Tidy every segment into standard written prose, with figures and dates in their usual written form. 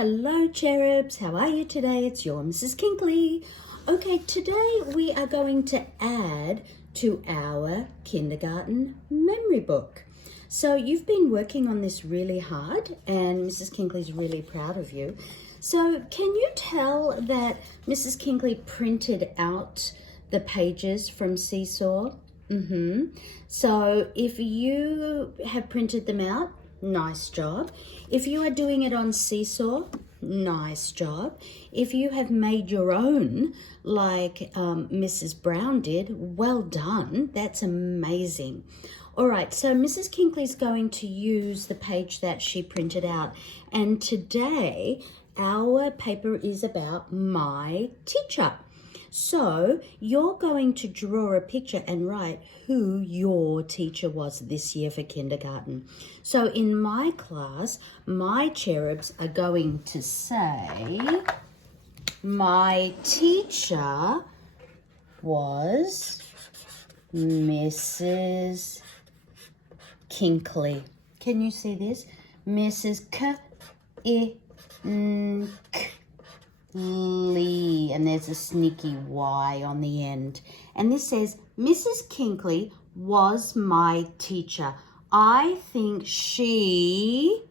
Hello cherubs, how are you today? It's your Mrs. Kinkley. Okay, today we are going to add to our kindergarten memory book. So you've been working on this really hard and Mrs. Kinkley's really proud of you. So can you tell that Mrs. Kinkley printed out the pages from Seesaw? So if you have printed them out, nice job. If you are doing it on Seesaw, nice job. If you have made your own, like Mrs. Brown did, well done. That's amazing. All right, so Mrs. Kinkley's going to use the page that she printed out. And today, our paper is about my teacher. So you're going to draw a picture and write who your teacher was this year for kindergarten. So in my class, my cherubs are going to say, my teacher was Mrs. Kinkley. Can you see this? Mrs. Kinkley. And there's a sneaky Y on the end. And this says, Mrs. Kinkley was my teacher. I think she...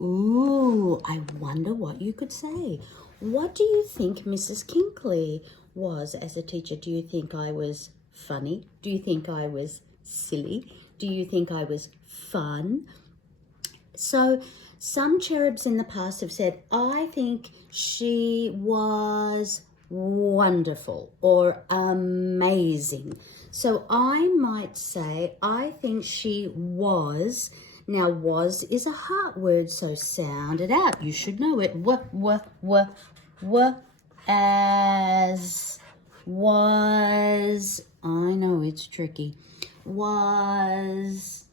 Ooh, I wonder what you could say. What do you think Mrs. Kinkley was as a teacher? Do you think I was funny? Do you think I was silly? Do you think I was fun? So some cherubs in the past have said, I think she was wonderful or amazing. So I might say, I think she was. Now, was is a heart word, so sound it out. You should know it. As, was. I know it's tricky. Was,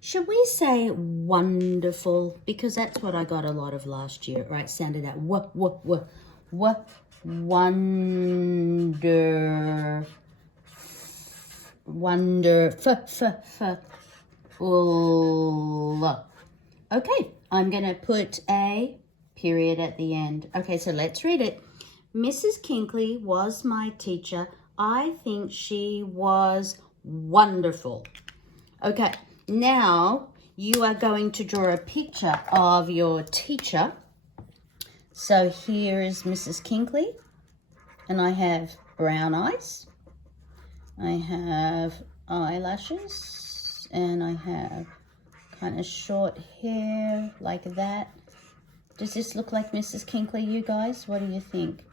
Should we say wonderful? Because that's what I got a lot of last year, right? Sounded out. Wonder. Okay, I'm going to put a period at the end. Okay, so let's read it. Mrs. Kinkley was my teacher. I think she was wonderful. Okay. Now, you are going to draw a picture of your teacher. So here is Mrs. Kinkley, and I have brown eyes, I have eyelashes, and I have kind of short hair like that. Does this look like Mrs. Kinkley, you guys? What do you think?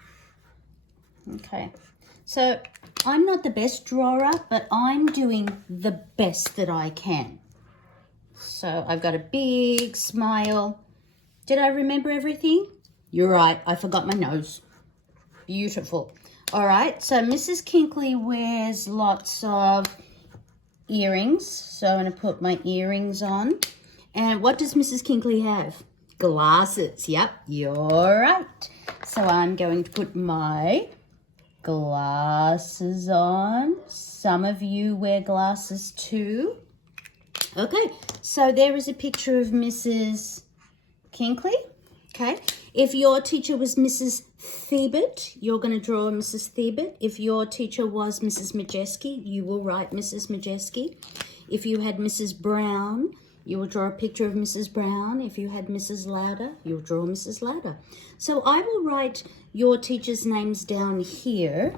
Okay. So I'm not the best drawer, but I'm doing the best that I can. So I've got a big smile. Did I remember everything? You're right, I forgot my nose. Beautiful. All right, so Mrs. Kinkley wears lots of earrings. So I'm going to put my earrings on. And what does Mrs. Kinkley have? Glasses. Yep, you're right. So I'm going to put my glasses on. Some of you wear glasses too. Okay, so there is a picture of Mrs. Kinkley. Okay, if your teacher was Mrs. Thiebert, you're going to draw Mrs. Thiebert. If your teacher was Mrs. Majeski, you will write Mrs. Majeski. If you had Mrs. Brown, you will draw a picture of Mrs. Brown. If you had Mrs. Lauder, you'll draw Mrs. Lauder. So I will write your teachers' names down here.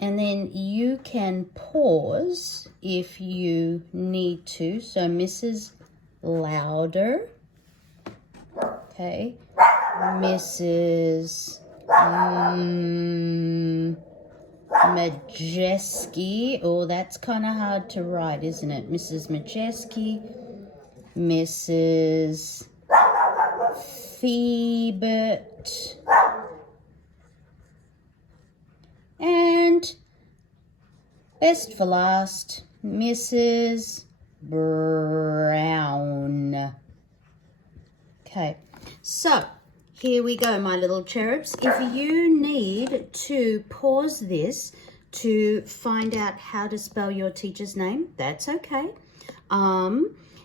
And then you can pause if you need to. So Mrs. Lauder, okay, Mrs. Majeski. Oh, that's kind of hard to write, isn't it? Mrs. Majeski, Mrs. Thiebert, and best for last, Mrs. Brown. Okay, so here we go, my little cherubs. If you need to pause this to find out how to spell your teacher's name, that's okay.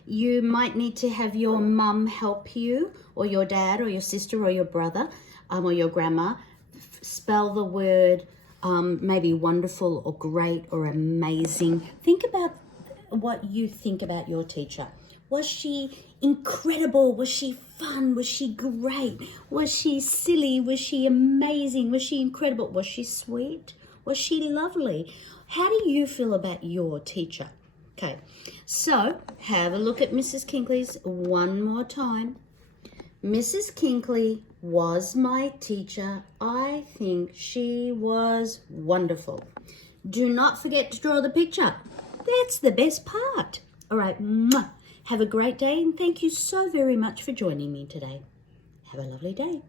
You might need to have your mum help you, or your dad, or your sister, or your brother, or your grandma spell the word maybe wonderful or great or amazing. Think about what you think about your teacher. Was she incredible? Was she fun? Was she great? Was she silly? Was she amazing? Was she incredible? Was she sweet? Was she lovely? How do you feel about your teacher? Okay, so have a look at Mrs. Kinkley's one more time. Mrs. Kinkley was my teacher. I think she was wonderful. Do not forget to draw the picture. That's the best part. All right, mwah. Have a great day, and thank you so very much for joining me today. Have a lovely day.